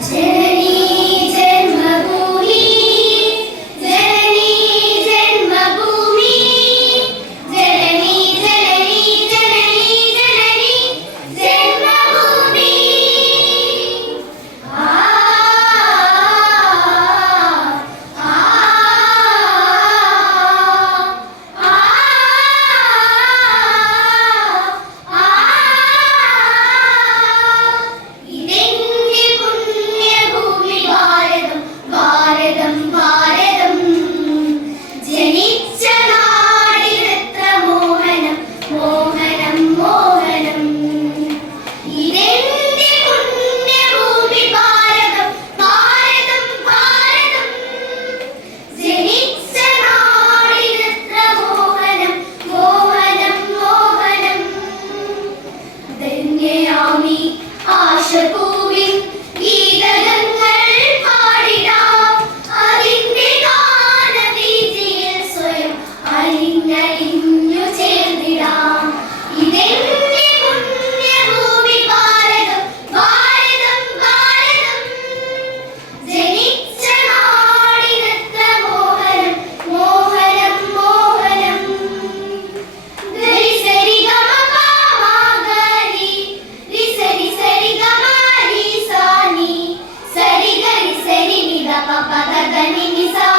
Sim. നി the